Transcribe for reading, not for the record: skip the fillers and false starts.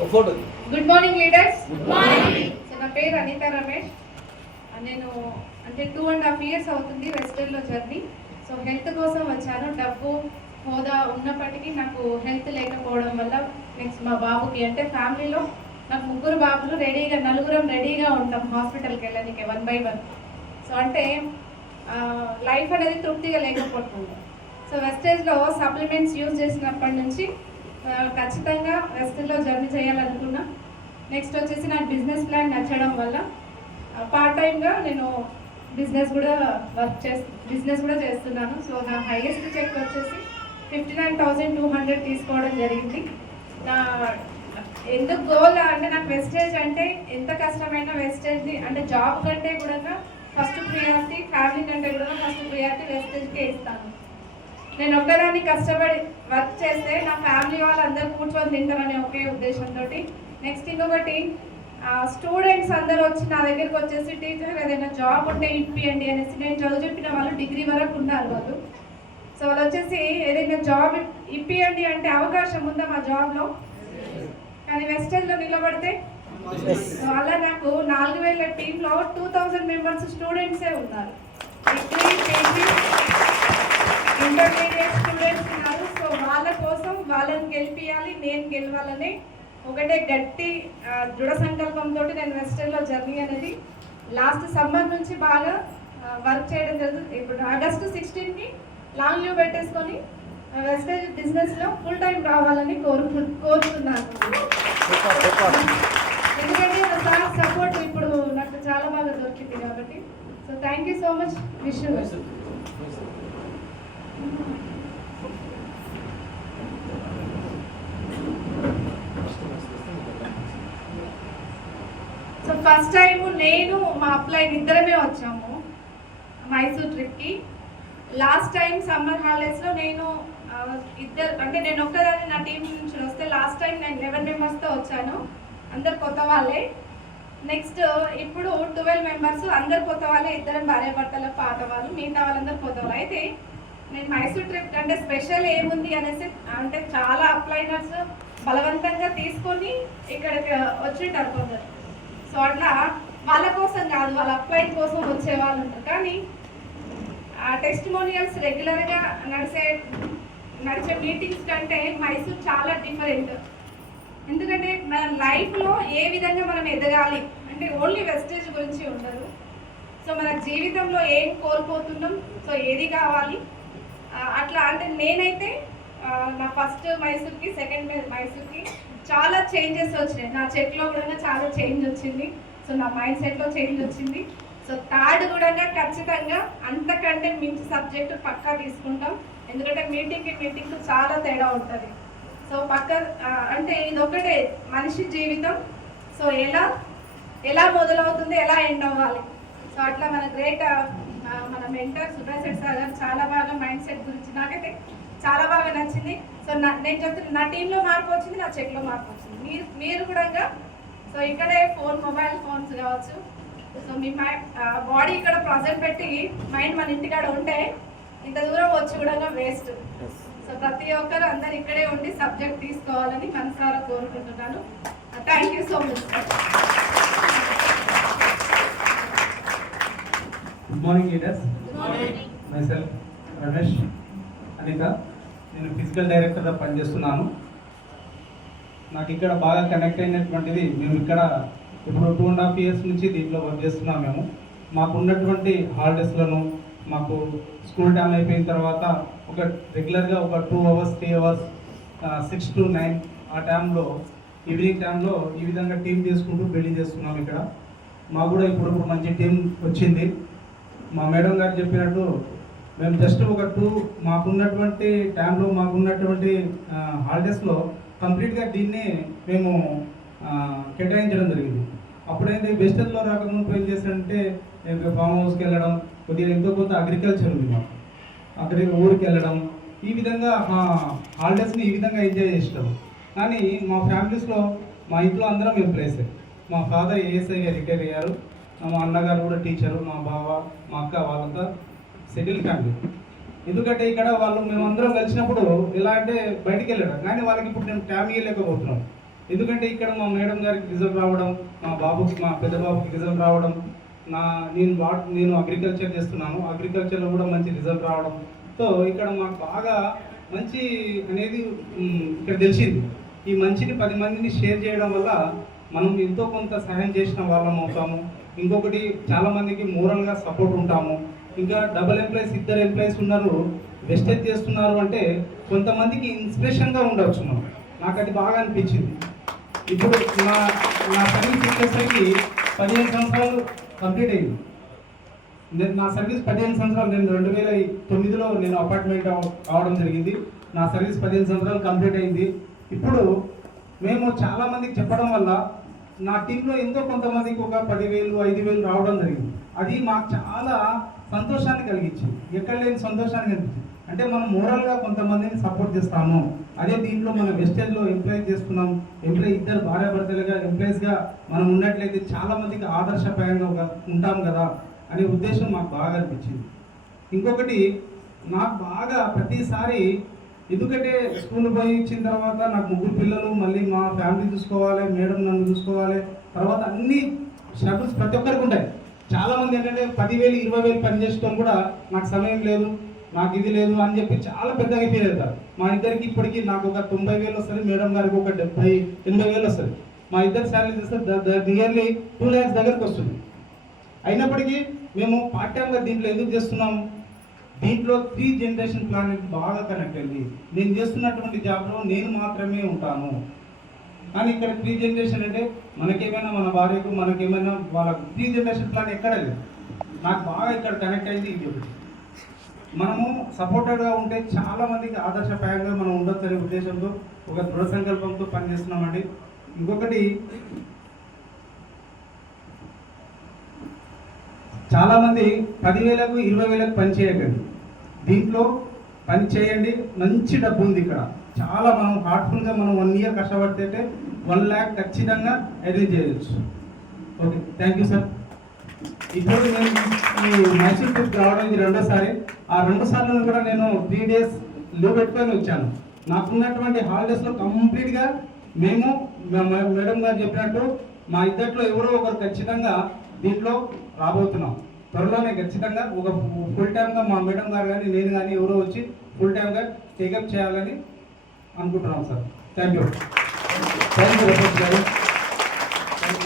Good morning leaders. So నా పేరు అనితా రమేష్. నేను అంటే 2.5 years అవుతుంది వెస్టర్న్లో జర్నీ. సో హెల్త్ కోసం వచ్చాను. డబ్బు హోదా ఉన్నప్పటికీ నాకు హెల్త్ లేకపోవడం వల్ల నెక్స్ట్ మా బాబుకి అంటే ఫ్యామిలీలో నాకు 3 బాబులు నలుగురం రెడీగా ఉంటాం హాస్పిటల్కి వెళ్ళడానికి 1 by 1. సో అంటే లైఫ్ అనేది తృప్తిగా లేకపోతుంది. సో వెస్టేజ్లో సప్లిమెంట్స్ యూజ్ చేసినప్పటి నుంచి ఖచ్చితంగా వెస్టర్న్లో జర్నీ చేయాలనుకున్నా. నెక్స్ట్ వచ్చేసి నాకు బిజినెస్ ప్లాన్ నచ్చడం వల్ల పార్ట్ టైమ్గా నేను బిజినెస్ కూడా చేస్తున్నాను. సో నా హైయెస్ట్ చెక్ వచ్చేసి 59,200 తీసుకోవడం జరిగింది. నా ఎందుకు గోల్ అంటే నాకు వెస్టేజ్ అంటే ఎంత కష్టమైనా వెస్టేజ్ని అంటే జాబ్ కంటే కూడా ఫస్ట్ ప్రియారిటీ, ఫ్యామిలీ కంటే కూడా ఫస్ట్ ప్రియారిటీ వెస్టేజ్కే ఇస్తాను. నేను ఒక్కదాన్ని కష్టపడి వర్క్ చేస్తే నా ఫ్యామిలీ వాళ్ళు అందరూ కూర్చొని తింటారనే ఒకే ఉద్దేశంతో. నెక్స్ట్ ఇంకొకటి స్టూడెంట్స్ అందరూ వచ్చి నా దగ్గరికి వచ్చేసి టీచర్ ఏదైనా జాబ్ ఉంటే ఇప్పియండి అనేసి. నేను చదువు చెప్పిన వాళ్ళు డిగ్రీ వరకు ఉన్నారు వాళ్ళు. సో వాళ్ళు వచ్చేసి ఏదైనా జాబ్ ఇప్పియండి అంటే అవకాశం ఉందా మా జాబ్లో? కానీ వెస్టర్న్లో నిలబడితే అలా నాకు 4,000 టీంలో 2,000 మెంబర్స్ స్టూడెంట్సే ఉన్నారు. డిగ్రీ, పీజీ, ఇంటర్మీడియట్ స్టూడెంట్స్ ఉన్నారు. సో వాళ్ళ కోసం వాళ్ళని గెలిపియాలి, నేను గెలవాలని ఒకటే గట్టి దృఢ సంకల్పంతో నేను వెస్టర్న్లో జర్నీ అనేది లాస్ట్ సమ్మర్ నుంచి బాగా వర్క్ చేయడం జరుగుతుంది. ఇప్పుడు August 16కి లాంగ్ లీవ్ పెట్టేసుకొని వెస్టేజ్ బిజినెస్లో ఫుల్ టైం రావాలని కోరుతున్నాను. ఎందుకంటే నా సార్ సపోర్ట్ ఇప్పుడు నాకు చాలా బాగా దొరికింది కాబట్టి. So thank you so much. Wish you. So first time నేను మా అప్లైన్ ఇద్దరమే వచ్చాము మైసూర్ ట్రిప్కి. లాస్ట్ టైం సమ్మర్ హాలిడేస్లో నేను నేను ఒక్కదాన్ని నా టీం నుంచి వస్తే లాస్ట్ టైం నేను 11 మెంబర్స్తో వచ్చాను. అందరు కొత్త వాళ్ళే. నెక్స్ట్ ఇప్పుడు 12 మెంబర్స్, అందరు కొత్త వాళ్ళే. ఇద్దరం భార్యాభర్తల పాత వాళ్ళు, మిగతా వాళ్ళందరూ కొత్త వాళ్ళు. అయితే నేను మైసూర్ ట్రిప్ అంటే స్పెషల్ ఏముంది అనేసి అంటే చాలా అప్లైనర్స్ బలవంతంగా తీసుకొని ఇక్కడికి వచ్చింటారు కొందరు. సో అట్లా వాళ్ళ కోసం కాదు, వాళ్ళ అప్లైన్ కోసం వచ్చే వాళ్ళు ఉంటారు. కానీ ఆ టెస్టిమోనియల్స్ రెగ్యులర్గా నడిచే మీటింగ్స్ కంటే మైసూర్ చాలా డిఫరెంట్. ఎందుకంటే మన లైఫ్లో ఏ విధంగా మనం ఎదగాలి అంటే ఓన్లీ వెస్టేజ్ గురించి ఉండదు. సో మన జీవితంలో ఏం కోల్పోతున్నాం, సో ఏది కావాలి అట్లా అంటే నేనైతే నా ఫస్ట్ మైసూర్కి, సెకండ్ మైసూర్కి చాలా చేంజెస్ వచ్చినాయి. నా చెక్లో కూడా చాలా చేంజ్ వచ్చింది. సో నా మైండ్ సెట్లో చేంజ్ వచ్చింది. సో థర్డ్ కూడా ఖచ్చితంగా అంతకంటే మించి సబ్జెక్టు పక్కా తీసుకుంటాం. ఎందుకంటే మీటింగ్కి చాలా తేడా ఉంటుంది. సో అంటే ఇది ఒకటే మనిషి జీవితం. సో ఎలా మొదలవుతుంది, ఎలా ఎండ్ అవ్వాలి. సో అట్లా మన మెంటర్ సుబ్రహ్మణ్య సార్ గారు చాలా బాగా మైండ్ సెట్ గురించి నాకైతే చాలా బాగా నచ్చింది. సో నేను చెప్తున్నా నా టీంలో మార్పు వచ్చింది, నా చెక్లో మార్పు వచ్చింది. మీరు కూడా సో ఇక్కడే మొబైల్ ఫోన్స్ కావచ్చు. సో మీ బాడీ ఇక్కడ ప్రజెంట్ పెట్టి మైండ్ మన ఇంటికాడ ఉంటే ఇంత దూరం వచ్చి కూడా వేస్ట్. సో ప్రతి ఒక్కరు అందరు ఇక్కడే ఉండి సబ్జెక్ట్ తీసుకోవాలని మనసారా కోరుకుంటున్నాను. Thank you so much. Good morning leaders. Myself Ramesh Anitha. నేను ఫిజికల్ డైరెక్టర్గా పనిచేస్తున్నాను. నాకు ఇక్కడ బాగా కనెక్ట్ అయినటువంటిది, మేము ఇక్కడ ఇప్పుడు 2.5 years నుంచి దీంట్లో వర్క్ చేస్తున్నాం. మేము మాకు ఉన్నటువంటి హాలిడేస్లను మాకు స్కూల్ టైం అయిపోయిన తర్వాత రెగ్యులర్గా ఒక 2 hours 3 hours 6 to 9 ఆ టైంలో ఈవినింగ్ టైంలో ఈ విధంగా టీం తీసుకుంటూ బిల్డింగ్ చేస్తున్నాం. ఇక్కడ మాకు కూడా ఇప్పుడు మంచి టీం వచ్చింది. మా మేడం గారు చెప్పినట్టు మేము జస్ట్ మాకున్నటువంటి టైంలో మాకున్నటువంటి హాలిడేస్లో కంప్లీట్గా దీన్ని మేము కేటాయించడం జరిగింది. అప్పుడైతే వెస్టర్న్లో రాకముందు ఏం చేశారంటే ఫామ్ హౌస్కి వెళ్ళడం, కొద్దిగా ఎంతో కొంత అగ్రికల్చర్ ఉంది మాకు, అక్కడికి ఊరికి వెళ్ళడం, ఈ విధంగా హాలిడేస్ని ఈ విధంగా ఎంజాయ్ చేస్తాం. కానీ మా ఫ్యామిలీస్లో మా ఇంట్లో అందరం ఎంప్లాయీసే. మా ఫాదర్ ఏఎస్ఐగా రిటైర్ అయ్యారు, మా అన్నగారు కూడా టీచరు, మా బావ మా అక్క వాళ్ళంతా సెటిల్ ఫ్యామిలీ. ఎందుకంటే ఇక్కడ మేమందరం కలిసినప్పుడు ఎలా అంటే బయటికి వెళ్ళడం, కానీ వాళ్ళకి ఇప్పుడు నేను టైం ఇవ్వలేకపోతున్నాం. ఎందుకంటే ఇక్కడ మా మేడం గారికి రిజల్ట్ రావడం, మా పెద్ద బాబుకి రిజల్ట్ రావడం, నేను అగ్రికల్చర్ చేస్తున్నాను, అగ్రికల్చర్లో కూడా మంచి రిజల్ట్ రావడంతో ఇక్కడ మాకు బాగా మంచి అనేది ఇక్కడ తెలిసింది. ఈ మంచిని 10 మందిని షేర్ చేయడం వల్ల మనం ఎంతో కొంత సహాయం చేసిన వాళ్ళం అవుతాము. ఇంకొకటి చాలామందికి మోరల్గా సపోర్ట్ ఉంటాము. ఇంకా డబుల్ ఎంప్లాయీస్, 2 ఎంప్లాయీస్ ఉన్నారు, వెస్టేజ్ చేస్తున్నారు అంటే కొంతమందికి ఇన్స్పిరేషన్గా ఉండవచ్చు మనం. నాకు అది బాగా అనిపించింది. ఇప్పుడు నా సర్వీస్ వచ్చేసరికి 15 సంవత్సరాలు కంప్లీట్ అయింది. నా సర్వీస్ 15 సంవత్సరాలు. నేను 2009లో నేను అపార్ట్మెంట్ అవడం జరిగింది. నా సర్వీస్ 15 సంవత్సరాలు కంప్లీట్ అయింది. ఇప్పుడు మేము చాలామందికి చెప్పడం వల్ల నా టీంలో ఎంతో కొంతమందికి ఒక 10,000, 5,000 రావడం జరిగింది. అది మాకు చాలా సంతోషాన్ని కలిగించింది, ఎక్కడ లేని సంతోషాన్ని కలిగించింది. అంటే మనం మోరల్గా కొంతమందిని సపోర్ట్ చేస్తాము. అదే దీంట్లో మనం వెస్టేజ్లో ఎంప్లాయ్ చేసుకున్నాం, ఎంప్లాయ్ 2 భార్యాభర్తలుగా ఎంప్లాయీస్గా మనం ఉన్నట్లయితే చాలామందికి ఆదర్శప్రాయంగా ఉంటాం కదా అనే ఉద్దేశం మాకు బాగా అనిపించింది. ఇంకొకటి నాకు బాగా ప్రతిసారి, ఎందుకంటే స్కూల్ పోయి ఇచ్చిన తర్వాత నాకు 3 పిల్లలు, మళ్ళీ మా ఫ్యామిలీ చూసుకోవాలి, మేడం నన్ను చూసుకోవాలి, తర్వాత అన్ని స్ట్రగుల్స్ ప్రతి ఒక్కరికి ఉంటాయి. చాలామంది ఏంటంటే 10,000, 20,000 పని చేసుకోవడం కూడా నాకు సమయం లేదు, నాకు ఇది లేదు అని చెప్పి చాలా పెద్దగా ఫీల్ అవుతారు. మా ఇద్దరికి ఇప్పటికీ నాకు ఒక 90,000 వస్తుంది, మేడం గారికి ఒక 70,000 వస్తుంది. మా ఇద్దరు శాలరీ చేస్తే నియర్లీ 2 lakhs దగ్గరకు వస్తుంది. అయినప్పటికీ మేము పార్ట్ టైంగా దీంట్లో ఎందుకు చేస్తున్నాము, దీంట్లో 3 జనరేషన్ ప్లాన్ బాగా కనెక్ట్ అయింది. నేను చేస్తున్నటువంటి జాబ్లో నేను మాత్రమే ఉంటాను, కానీ ఇక్కడ 3 జనరేషన్ అంటే మనకేమైనా మన భార్యకు మనకేమైనా వాళ్ళ 3 జనరేషన్ ప్లాన్ ఎక్కడ లేదు. నాకు బాగా ఇక్కడ కనెక్ట్ అయింది. ఇది ఒకటి, మనము సపోర్టెడ్గా ఉంటే చాలా మందికి ఆదర్శప్రాయంగా మనం ఉండొచ్చు అనే ఉద్దేశంతో ఒక దృఢ సంకల్పంతో పనిచేస్తున్నామండి. ఇంకొకటి, చాలామంది 10,000కు 20,000కు పని చేయకండి, దీంట్లో పని చేయండి. మంచి డబ్బు ఉంది ఇక్కడ. చాలా మనం హార్ట్ఫుల్గా మనం 1 year కష్టపడితే 1 lakh ఖచ్చితంగా అరేంజ్ చేయొచ్చు. Okay, thank you sir. ఇప్పుడు నేను ఈ మైసూర్ ట్రిప్ రావడం ఇది 2వ సారి. ఆ 2 సార్లు కూడా నేను 3 days లీవ్ పెట్టుకొని వచ్చాను. నాకున్నటువంటి హాలిడేస్లో కంప్లీట్గా మేము మేడం గారు చెప్పినట్టు మా ఇద్దరిలో ఎవరో ఒకరు ఖచ్చితంగా దీంట్లో రాబోతున్నాం. త్వరలోనే ఖచ్చితంగా ఒక ఫుల్ టైమ్గా మా మేడం గారు కానీ నేను కానీ ఎవరో వచ్చి ఫుల్ టైమ్గా టేకప్ చేయాలని అనుకుంటున్నాం సార్. థ్యాంక్ యూ రమేష్ గారు.